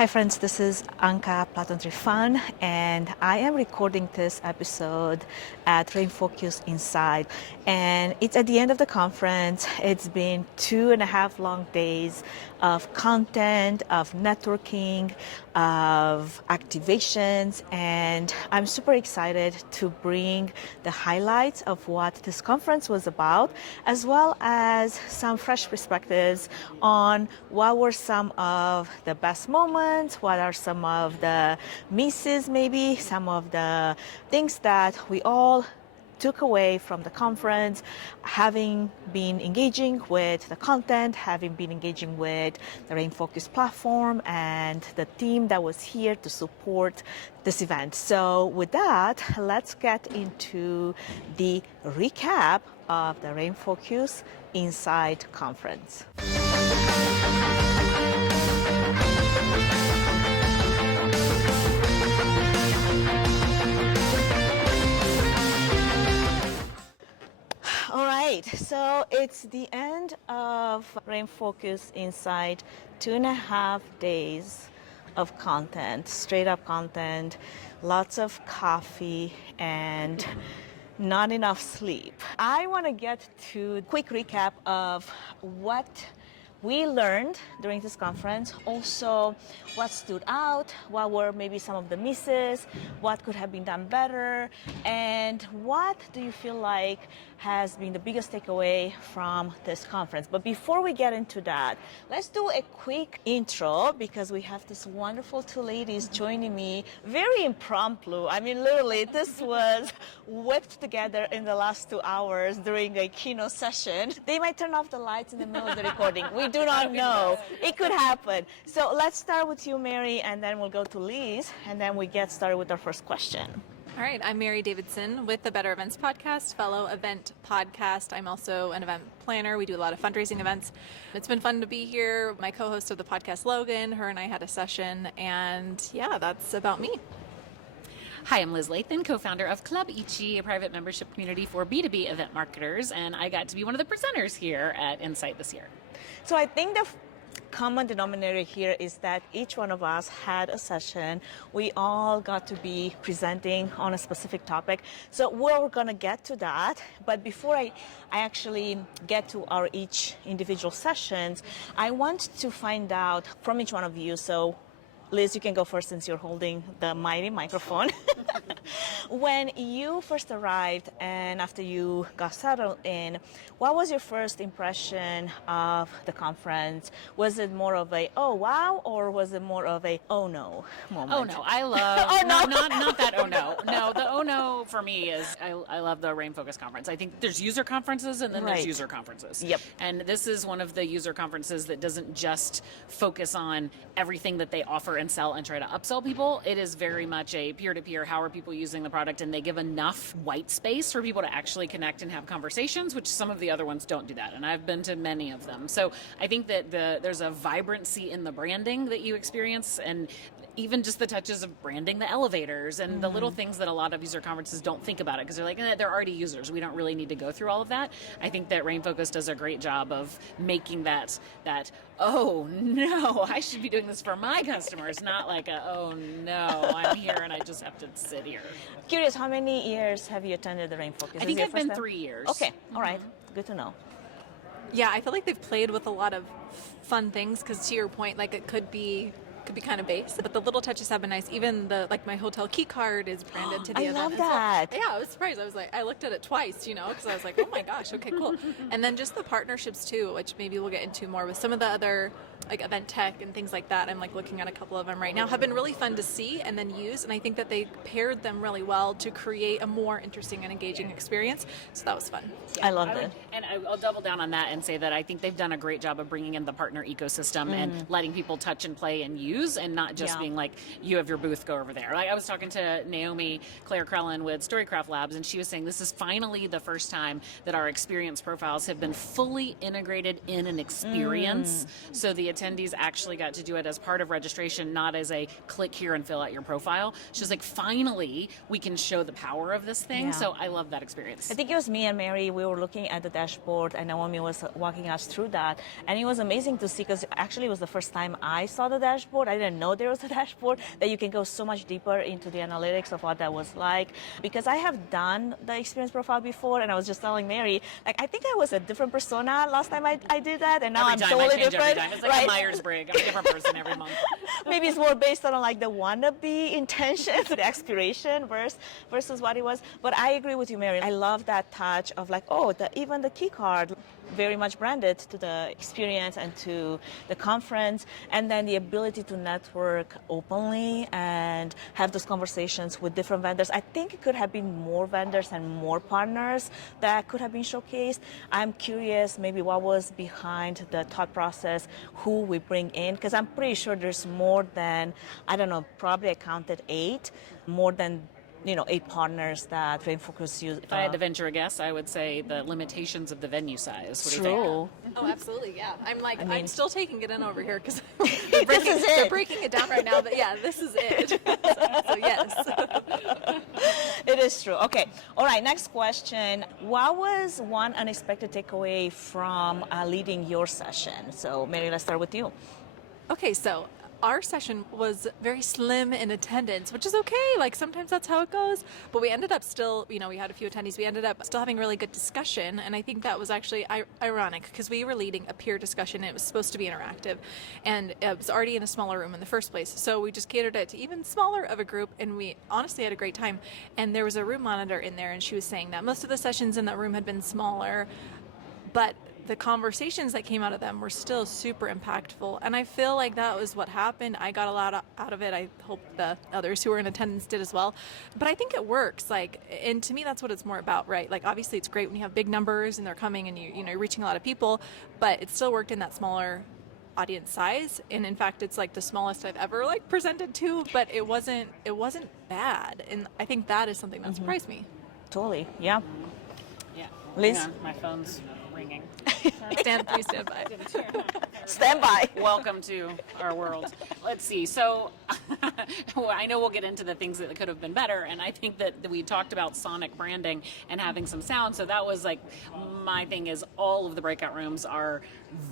Hi friends, this is Anka Platon-Trifan and I am recording this episode at Rainfocus Inside, and it's at the end of the conference. It's been 2.5 long days of content, of networking, of activations, and I'm super excited to bring the highlights of what this conference was about, as well as some fresh perspectives on what were some of the best moments, what are some of the misses, maybe some of the things that we all took away from the conference, having been engaging with the content, having been engaging with the Rainfocus platform and the team that was here to support this event. So with that, let's get into the recap of the Rainfocus Inside conference. All right, so it's the end of Rainfocus Inside, 2.5 days of content, straight up content, lots of coffee, and not enough sleep. I want to get to a quick recap of what we learned during this conference, also what stood out, what were maybe some of the misses, what could have been done better, and what do you feel like has been the biggest takeaway from this conference. But before we get into that, let's do a quick intro because we have these wonderful two ladies joining me, very impromptu. I mean, literally, this was whipped together in the last 2 hours during a keynote session. They might turn off the lights in the middle of the recording. We do not know. It could happen. So let's start with you, Mary, and then we'll go to Liz, and then we get started with our first question. All right, I'm Mary Davidson with the Better Events podcast, fellow event podcast. I'm also an event planner. We do a lot of fundraising events. It's been fun to be here. My co-host of the podcast, Logan, her and I had a session, and yeah, that's about me. Hi, I'm Liz Lathan, co-founder of Club Ichi, a private membership community for B2B event marketers, and I got to be one of the presenters here at Insight this year. So I think the common denominator here is that each one of us had a session. We all got to be presenting on a specific topic. So we're going to get to that. But before I actually get to our each individual sessions, I want to find out from each one of you. So Liz, you can go first since you're holding the mighty microphone. When you first arrived and after you got settled in, what was your first impression of the conference? Was it more of a, oh, wow, or was it more of a, oh, no moment? Oh, no. I love, oh, no. not that oh, no. No, the oh, no for me is, I love the Rainfocus conference. I think there's user conferences and then there's user conferences. Yep. And this is one of the user conferences that doesn't just focus on everything that they offer and sell and try to upsell people. It is very much a peer-to-peer, how are people using the product, and they give enough white space for people to actually connect and have conversations, which some of the other ones don't do that, and I've been to many of them. So I think that there's a vibrancy in the branding that you experience, and even just the touches of branding the elevators and the little things that a lot of user conferences don't think about it because they're like, they're already users. We don't really need to go through all of that. I think that Rainfocus does a great job of making that oh no, I should be doing this for my customers, not like oh no, I'm here and I just have to sit here. Curious, how many years have you attended the Rainfocus? I think I've been 3 years. Okay, all right, good to know. Yeah, I feel like they've played with a lot of fun things because to your point, like it could be kind of base, but the little touches have been nice. Even my hotel key card is branded to the event. I love that. Yeah, I was surprised. I looked at it twice, because I was like, oh my gosh, okay, cool. And then just the partnerships too, which maybe we'll get into more with some of the other like event tech and things like that. I'm like looking at a couple of them right now, have been really fun to see and then use. And I think that they paired them really well to create a more interesting and engaging experience. So that was fun. Yeah, I loved it. And I'll double down on that and say that I think they've done a great job of bringing in the partner ecosystem and letting people touch and play and use, and not just being like, you have your booth, go over there. Like I was talking to Naomi Claire Krellin with Storycraft Labs, and she was saying this is finally the first time that our experience profiles have been fully integrated in an experience. So the attendees actually got to do it as part of registration, not as a click here and fill out your profile. She was like, finally, we can show the power of this thing. Yeah. So I love that experience. I think it was me and Mary. We were looking at the dashboard, and Naomi was walking us through that. And it was amazing to see, because actually it was the first time I saw the dashboard. I didn't know there was a dashboard, that you can go so much deeper into the analytics of what that was like. Because I have done the experience profile before, and I was just telling Mary, like, I think I was a different persona last time I did that, and now I'm totally different. Every time. It's like a Myers-Briggs. I'm a different person every month. Maybe it's more based on like the wannabe intention, the aspiration versus what it was. But I agree with you, Mary. I love that touch of like, oh, even the key card, very much branded to the experience and to the conference, and then the ability to network openly and have those conversations with different vendors. I think it could have been more vendors and more partners that could have been showcased. I'm curious maybe what was behind the thought process, who we bring in, because I'm pretty sure there's more than, I don't know, probably I counted 8, more than 8 partners that Rainfocus use. If I had to venture a guess, I would say the limitations of the venue size. What do you True. think? Oh, absolutely, yeah. I'm still taking it in over here because This they're breaking it down right now. But yeah, this is it. So yes. It is true. Okay. All right. Next question. What was one unexpected takeaway from leading your session? So, Mary, let's start with you. Okay, so our session was very slim in attendance, which is okay. Like sometimes that's how it goes. But we ended up still, we had a few attendees. We ended up still having really good discussion. And I think that was actually ironic because we were leading a peer discussion. And it was supposed to be interactive. And it was already in a smaller room in the first place. So we just catered it to even smaller of a group. And we honestly had a great time. And there was a room monitor in there. And she was saying that most of the sessions in that room had been smaller. But the conversations that came out of them were still super impactful. And I feel like that was what happened. I got a lot out of it. I hope the others who were in attendance did as well. But I think it works. And to me, that's what it's more about, right? Like, obviously it's great when you have big numbers and they're coming and you're reaching a lot of people, but it still worked in that smaller audience size. And in fact, it's like the smallest I've ever presented to, but it wasn't bad. And I think that is something that surprised me. Totally. Yeah. Yeah. Liz? Hang on, my phone's ringing. Please stand by. Stand by. Welcome to our world. Let's see. So I know we'll get into the things that could have been better, and I think that we talked about sonic branding and having some sound. So that was like my thing is all of the breakout rooms are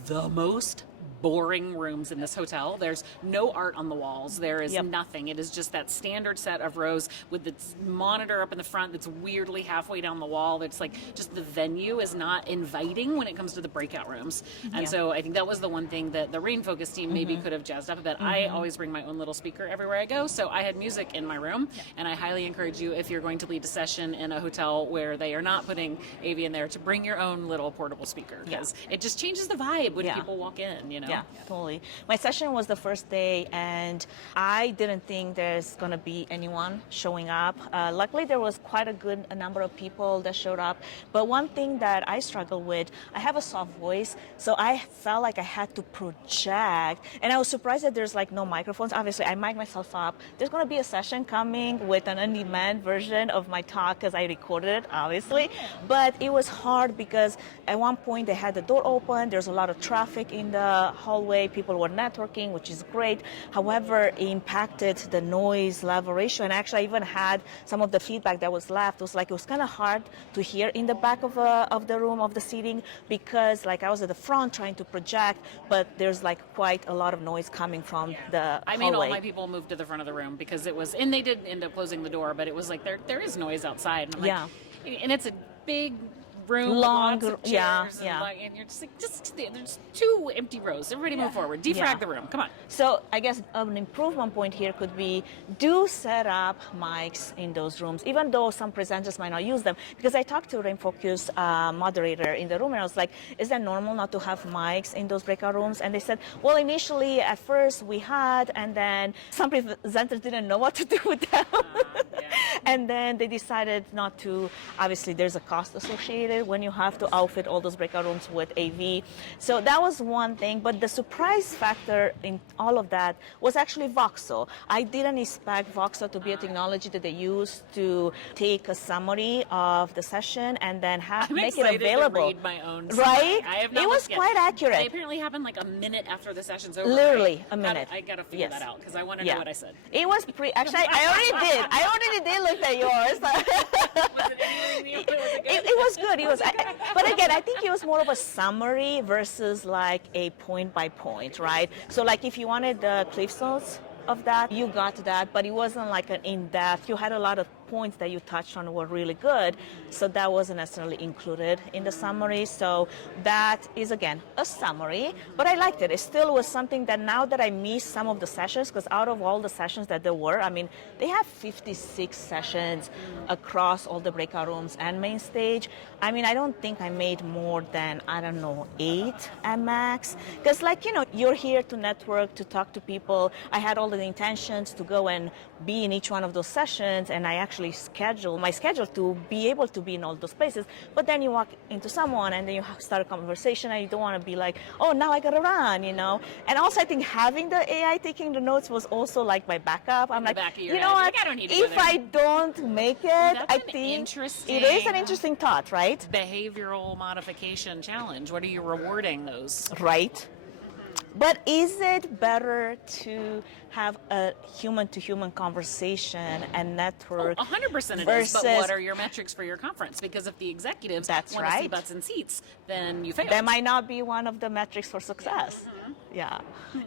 the most boring rooms in this hotel. There's no art on the walls. There is nothing. It is just that standard set of rows with the monitor up in the front that's weirdly halfway down the wall. It's like just the venue is not inviting when it comes to the breakout rooms. And so I think that was the one thing that the Rainfocus team maybe could have jazzed up a bit. I always bring my own little speaker everywhere I go, so I had music in my room, and I highly encourage you, if you're going to lead a session in a hotel where they are not putting AV in there, to bring your own little portable speaker, because it just changes the vibe when people walk in, Yeah, totally. My session was the first day, and I didn't think there's going to be anyone showing up. Luckily, there was quite a good number of people that showed up. But one thing that I struggle with, I have a soft voice, so I felt like I had to project. And I was surprised that there's no microphones. Obviously, I mic myself up. There's going to be a session coming with an on-demand version of my talk because I recorded it, obviously. But it was hard because at one point they had the door open. There's a lot of traffic in the hallway. People were networking, which is great. However, it impacted the noise level ratio. And actually, I even had some of the feedback that was left. It was kind of hard to hear in the back of the room, of the seating, because I was at the front trying to project, but there's quite a lot of noise coming from the hallway. I made all my people move to the front of the room because it was, and they did end up closing the door, but it was there is noise outside. And I'm and it's a big room, long, lots of chairs, and you're just there's 2 empty rows. Everybody move forward. Defrag the room. Come on. So I guess an improvement point here could be do set up mics in those rooms, even though some presenters might not use them. Because I talked to Rainfocus moderator in the room, and I was like, is that normal not to have mics in those breakout rooms? And they said, well, initially at first we had, and then some presenters didn't know what to do with them. And then they decided not to, obviously there's a cost associated when you have to outfit all those breakout rooms with AV. So that was one thing, but the surprise factor in all of that was actually Voxo. I didn't expect Voxo to be a technology that they use to take a summary of the session and then make it available. To read my own summary. Right? I have not It was looked yet. quite accurate. They apparently happen like a minute after the session's over. Literally a minute. I gotta figure that out because I want to know what I said. It was actually, I already did look at yours. Was it anything? Was it good? It was good. It was, but again, I think it was more of a summary versus like a point by point, right? So like if you wanted the cliff notes of that, you got that, but it wasn't like an in-depth. You had a lot of points that you touched on were really good, so that wasn't necessarily included in the summary. So that is, again, a summary, but I liked it. It still was something that now that I missed some of the sessions, because out of all the sessions that there were, I mean, they have 56 sessions across all the breakout rooms and main stage. I mean, I don't think I made more than, I don't know, 8 at max, because like, you know, you're here to network, to talk to people. I had all the intentions to go and be in each one of those sessions, and I actually schedule to be able to be in all those places. But then you walk into someone and then you start a conversation and you don't want to be like, oh, now I gotta run, you know. And also I think having the AI taking the notes was also like my backup. I'm like, you know what, I don't need to if I don't make it, I think it is an interesting thought, right? Behavioral modification challenge. What are you rewarding those? Right. But is it better to have a human-to-human conversation and network? 100% it is, but what are your metrics for your conference? Because if the executives want to see butts and seats, then you fail. That might not be one of the metrics for success. Yeah.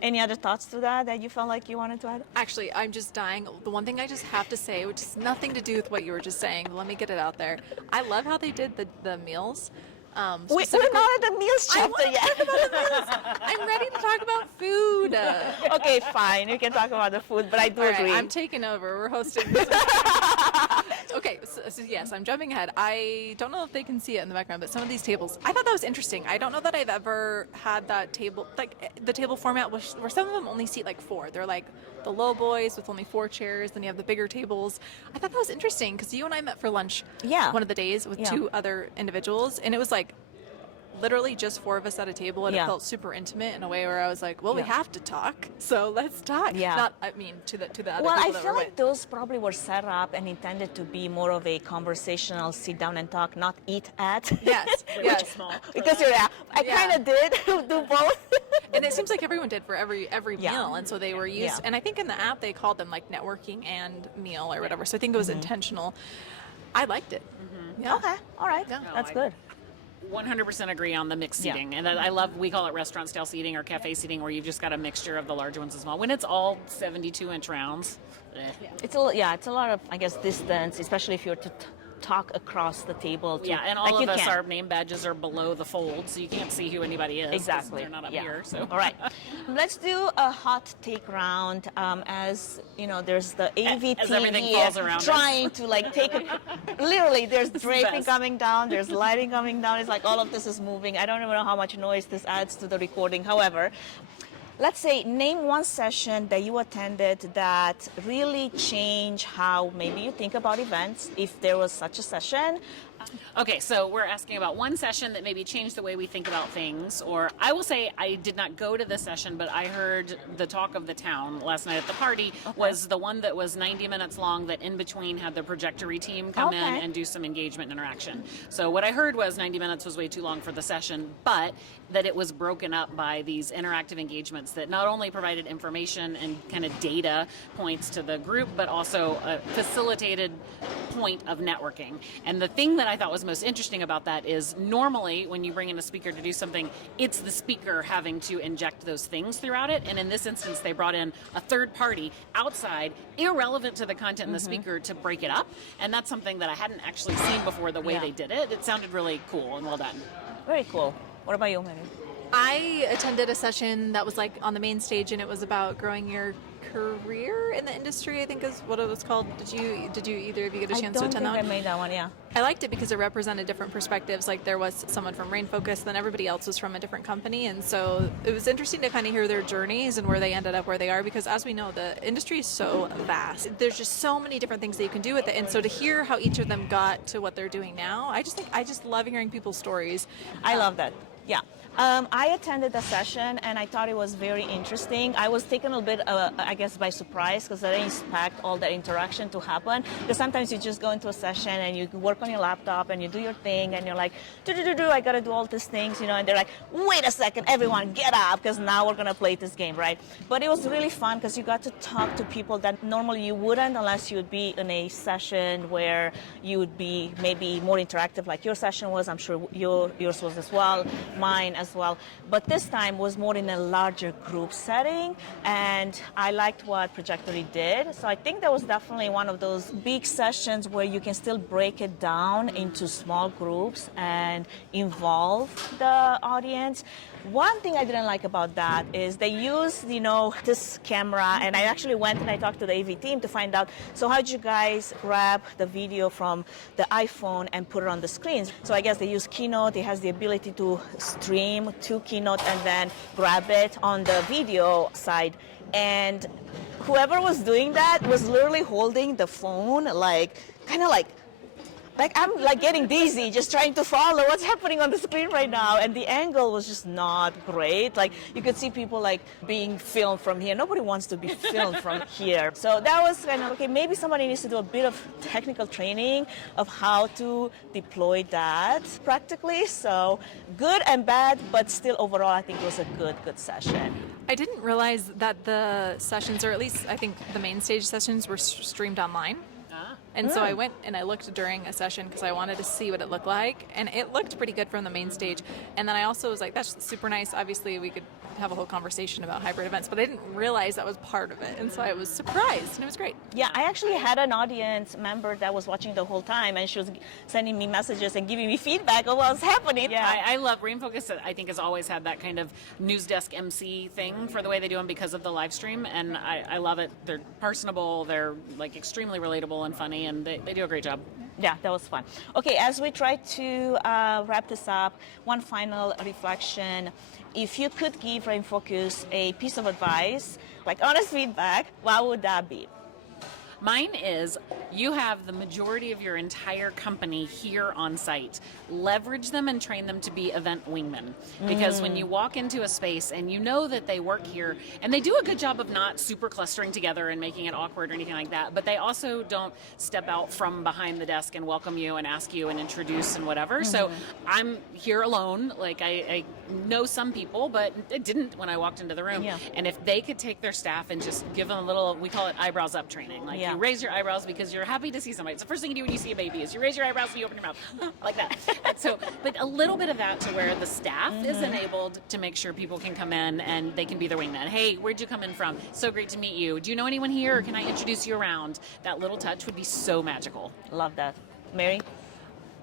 Any other thoughts to that you felt like you wanted to add? Actually, I'm just dying. The one thing I just have to say, which has nothing to do with what you were just saying, but let me get it out there. I love how they did the meals. We're not at the meals chapter yet. I'm ready to talk about food. Okay, fine. You can talk about the food, but I do agree. I'm taking over. We're hosting. Okay, so yes, I'm jumping ahead. I don't know if they can see it in the background, but some of these tables, I thought that was interesting. I don't know that I've ever had that table, like the table format where some of them only seat like 4. They're like the low boys with only 4 chairs, then you have the bigger tables. I thought that was interesting because you and I met for lunch one of the days with 2 other individuals, and it was like literally just 4 of us at a table, and it felt super intimate in a way where I was like, well, we have to talk, so let's talk. Not, I mean, to the other people I that feel were like with. those probably were set up and intended to be more of a conversational sit down and talk, not eat at. Yes, yes. Small. Because I kind of did do both. And it seems like everyone did for every meal, and so they were used. And I think in the app they called them like networking and meal or whatever. So I think it was intentional. I liked it. Yeah. Okay, all right, that's good. 100% agree on the mixed seating, and I love, we call it restaurant style seating or cafe seating, where you've just got a mixture of the larger ones and small. When it's all 72-inch rounds, it's a lot of, I guess, distance, especially if you're to talk across the table. And all of us, our name badges are below the fold, so you can't see who anybody is. Exactly. They're not up here. So. All right. Let's do a hot take round. As you know, there's the AV as everything falls around trying to like take a. Literally, there's draping best. coming down. There's lighting coming down. It's like all of this is moving. I don't even know how much noise this adds to the recording. However, let's say, name one session that you attended that really changed how maybe you think about events, if there was such a session. Okay, so we're asking about one session that maybe changed the way we think about things, or I will say I did not go to this session, but I heard the talk of the town last night at the party was the one that was 90 minutes long that in between had the projectory team come in and do some engagement interaction. So what I heard was 90 minutes was way too long for the session, but that it was broken up by these interactive engagements that not only provided information and kind of data points to the group, but also a facilitated point of networking. And the thing that I thought was most interesting about that is normally when you bring in a speaker to do something, it's the speaker having to inject those things throughout it. And in this instance, they brought in a third party outside, irrelevant to the content and the speaker, to break it up. And that's something that I hadn't actually seen before, the way they did it. It sounded really cool and well done. Very cool. What about you, Mary? I attended a session that was like on the main stage, and it was about growing your career in the industry, I think is what it was called. Did you either of you get a chance to attend that I one? made that one, yeah. I liked it because it represented different perspectives. Like there was someone from Rainfocus, then everybody else was from a different company, and so it was interesting to kind of hear their journeys and where they ended up where they are. Because as we know, the industry is so vast. There's just so many different things that you can do with it, and so to hear how each of them got to what they're doing now, I just love hearing people's stories. I love that. Yeah. I attended the session and I thought it was very interesting. I was taken a little bit, I guess, by surprise because I didn't expect all that interaction to happen. Because sometimes you just go into a session and you work on your laptop and you do your thing and you're like, I got to do all these things, and they're like, wait a second, everyone get up because now we're going to play this game, right? But it was really fun because you got to talk to people that normally you wouldn't unless you would be in a session where you would be maybe more interactive like your session was. I'm sure yours was as well, mine as well, but this time was more in a larger group setting, and I liked what Trajectory did. So I think that was definitely one of those big sessions where you can still break it down into small groups and involve the audience. One thing I didn't like about that is they used, this camera, and I actually went and I talked to the AV team to find out, so how did you guys grab the video from the iPhone and put it on the screens? So I guess they use Keynote. It has the ability to stream to Keynote and then grab it on the video side. And whoever was doing that was literally holding the phone kind of like I'm getting dizzy just trying to follow what's happening on the screen right now, and the angle was just not great. Like you could see people being filmed from here. Nobody wants to be filmed from here. So that was kind of okay, maybe somebody needs to do a bit of technical training of how to deploy that practically. So good and bad, but still overall I think it was a good session. I didn't realize that the sessions, or at least I think the main stage sessions, were streamed online. And so I went and I looked during a session because I wanted to see what it looked like, and it looked pretty good from the main stage. And then I also was like, that's super nice. Obviously, we could have a whole conversation about hybrid events, but I didn't realize that was part of it. And so I was surprised, and it was great. Yeah, I actually had an audience member that was watching the whole time, and she was sending me messages and giving me feedback of what was happening. Yeah, I love Rainfocus. I think has always had that kind of news desk MC thing for the way they do them because of the live stream, and I love it. They're personable, they're extremely relatable and funny, and they do a great job. Yeah, that was fun. Okay, as we try to wrap this up, one final reflection. If you could give Rainfocus a piece of advice, honest feedback, what would that be? Mine is, you have the majority of your entire company here on site. Leverage them and train them to be event wingmen. Because when you walk into a space and you know that they work here, and they do a good job of not super clustering together and making it awkward or anything like that, but they also don't step out from behind the desk and welcome you and ask you and introduce and whatever. So I'm here alone. I know some people, but it didn't when I walked into the room. Yeah. And if they could take their staff and just give them a little, we call it eyebrows up training. You raise your eyebrows because you're happy to see somebody. It's the first thing you do when you see a baby is you raise your eyebrows and you open your mouth like that. And so, but a little bit of that to where the staff is enabled to make sure people can come in and they can be their wingman. Hey, where'd you come in from? So great to meet you. Do you know anyone here? Or can I introduce you around? That little touch would be so magical. Love that. Mary?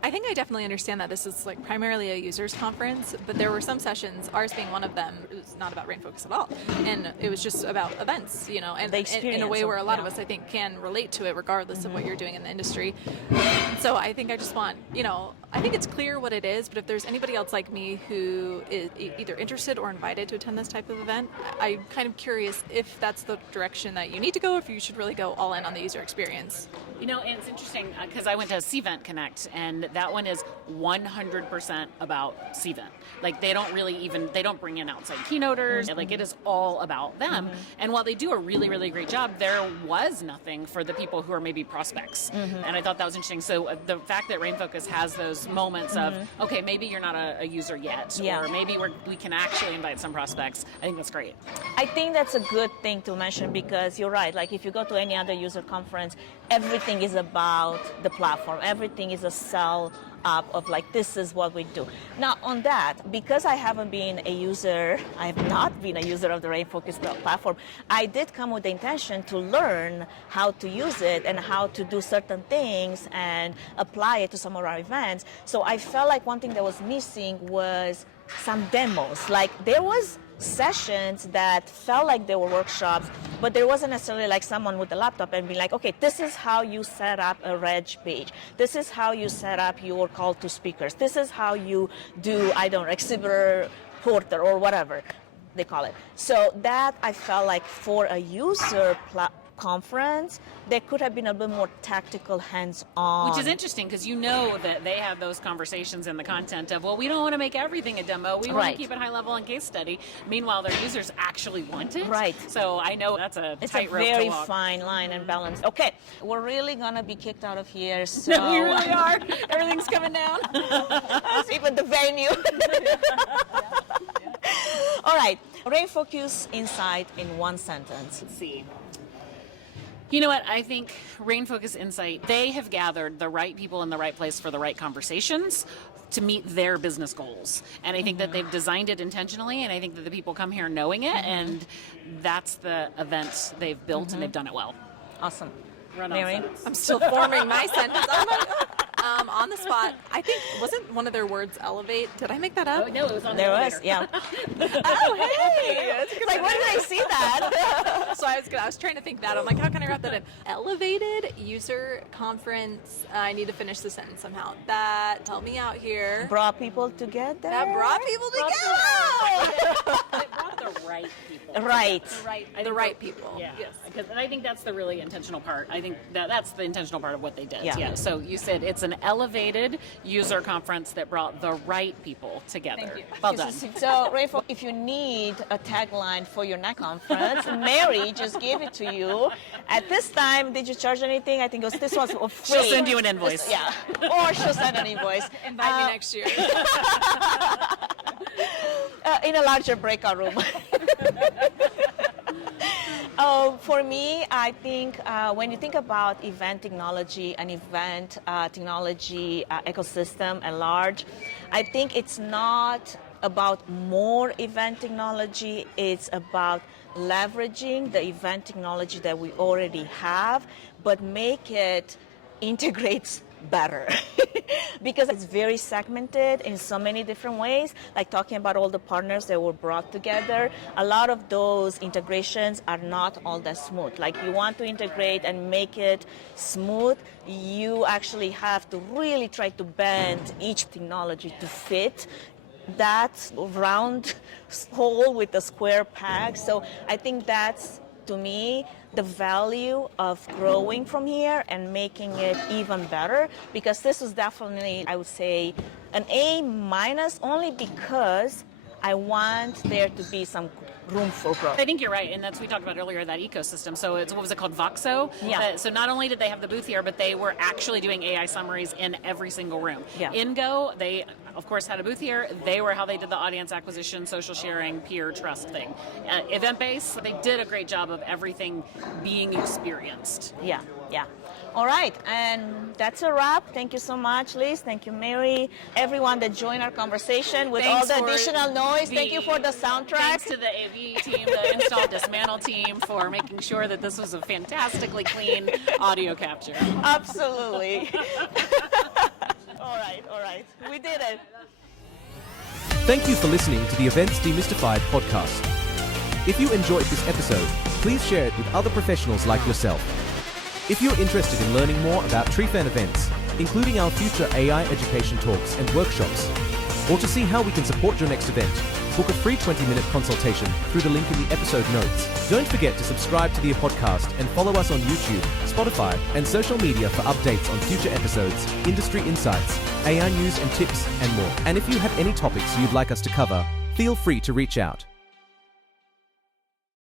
I think I definitely understand that this is primarily a users conference, but there were some sessions, ours being one of them, it was not about Rainfocus at all. And it was just about events, and in a way where a lot of us, I think, can relate to it regardless of what you're doing in the industry. So I think I just want, I think it's clear what it is, but if there's anybody else like me who is either interested or invited to attend this type of event, I'm kind of curious if that's the direction that you need to go, or if you should really go all in on the user experience. And it's interesting because I went to Cvent Connect, and that one is 100% about Cvent. They don't bring in outside keynoters. It is all about them. And while they do a really, really great job, there was nothing for the people who are maybe prospects. And I thought that was interesting. So the fact that Rainfocus has those moments of, okay, maybe you're not a user yet, or maybe we can actually invite some prospects. I think that's great. I think that's a good thing to mention because you're right. If you go to any other user conference, everything is about the platform. Everything is a sell up of this is what we do. Now on that, because I haven't been a user, I have not been a user of the Rainfocus platform, I did come with the intention to learn how to use it and how to do certain things and apply it to some of our events. So I felt like one thing that was missing was some demos. There was sessions that felt like they were workshops, but there wasn't necessarily like someone with a laptop and be like, okay, this is how you set up a reg page. This is how you set up your call to speakers. This is how you do, I don't know, exhibitor porter or whatever they call it. So that I felt like for a user conference, there could have been a bit more tactical, hands-on. Which is interesting because you know that they have those conversations in the content of, well, we don't want to make everything a demo. We want to keep it high level and case study. Meanwhile, their users actually want it. Right. So I know that's a it's tight a rope to very walk. fine line and balance. Okay, we're really going to be kicked out of here. So No, we really are. Everything's coming down. even the venue. All right, Rainfocus Insight in one sentence. Let's see. You know what? I think Rainfocus Insight, they have gathered the right people in the right place for the right conversations to meet their business goals. And I think that they've designed it intentionally, and I think that the people come here knowing it, and that's the event they've built, and they've done it well. Awesome. Run Mary? on. I'm still forming my sentence. On the spot. I think, wasn't one of their words elevate? Did I make that up? Oh, no, it was on There the was, elevator. yeah. Oh, hey! It's like, when did I see that? So I was trying to think that. I'm like, how can I wrap that in? Elevated user conference. I need to finish the sentence somehow. That, help me out here. Brought people together. That brought people together. It brought the right people. Right. The right people. Yeah. Yes. And I think that's the really intentional part. I think that's the intentional part of what they did. Yeah. So you said it's an elevated user conference that brought the right people together. Thank you. Well done. So, Rainfo, if you need a tagline for your next conference, Mary just gave it to you. At this time, did you charge anything? I think it was, this was for free. She'll send you an invoice. Yeah. Or she'll send an invoice. Invite me next year. In a larger breakout room. For me, I think when you think about event technology and event technology ecosystem at large, I think it's not about more event technology, it's about leveraging the event technology that we already have, but make it integrate better because it's very segmented in so many different ways, like talking about all the partners that were brought together. A lot of those integrations are not all that smooth. Like, you want to integrate and make it smooth, you actually have to really try to bend each technology to fit that round hole with the square peg. So I think that's, to me, the value of growing from here and making it even better, because this is definitely, I would say, an A- only because I want there to be some room for growth. I think you're right, and that's, we talked about earlier, that ecosystem. So it's, what was it called, Voxo? Yeah. So not only did they have the booth here, but they were actually doing AI summaries in every single room. Yeah. InGo, they of course had a booth here. They were how they did the audience acquisition, social sharing, peer trust thing. EventBase, they did a great job of everything being experienced. Yeah. All right, and that's a wrap. Thank you so much, Liz. Thank you, Mary. Everyone that joined our conversation with Thanks all the for additional noise. Thank you for the soundtrack. Thanks to the AV team, the install dismantle team, for making sure that this was a fantastically clean audio capture. Absolutely. All right. We did it. Thank you for listening to the Events Demystified podcast. If you enjoyed this episode, please share it with other professionals like yourself. If you're interested in learning more about TreeFan events, including our future AI education talks and workshops, or to see how we can support your next event, book a free 20-minute consultation through the link in the episode notes. Don't forget to subscribe to the podcast and follow us on YouTube, Spotify, and social media for updates on future episodes, industry insights, AI news and tips, and more. And if you have any topics you'd like us to cover, feel free to reach out.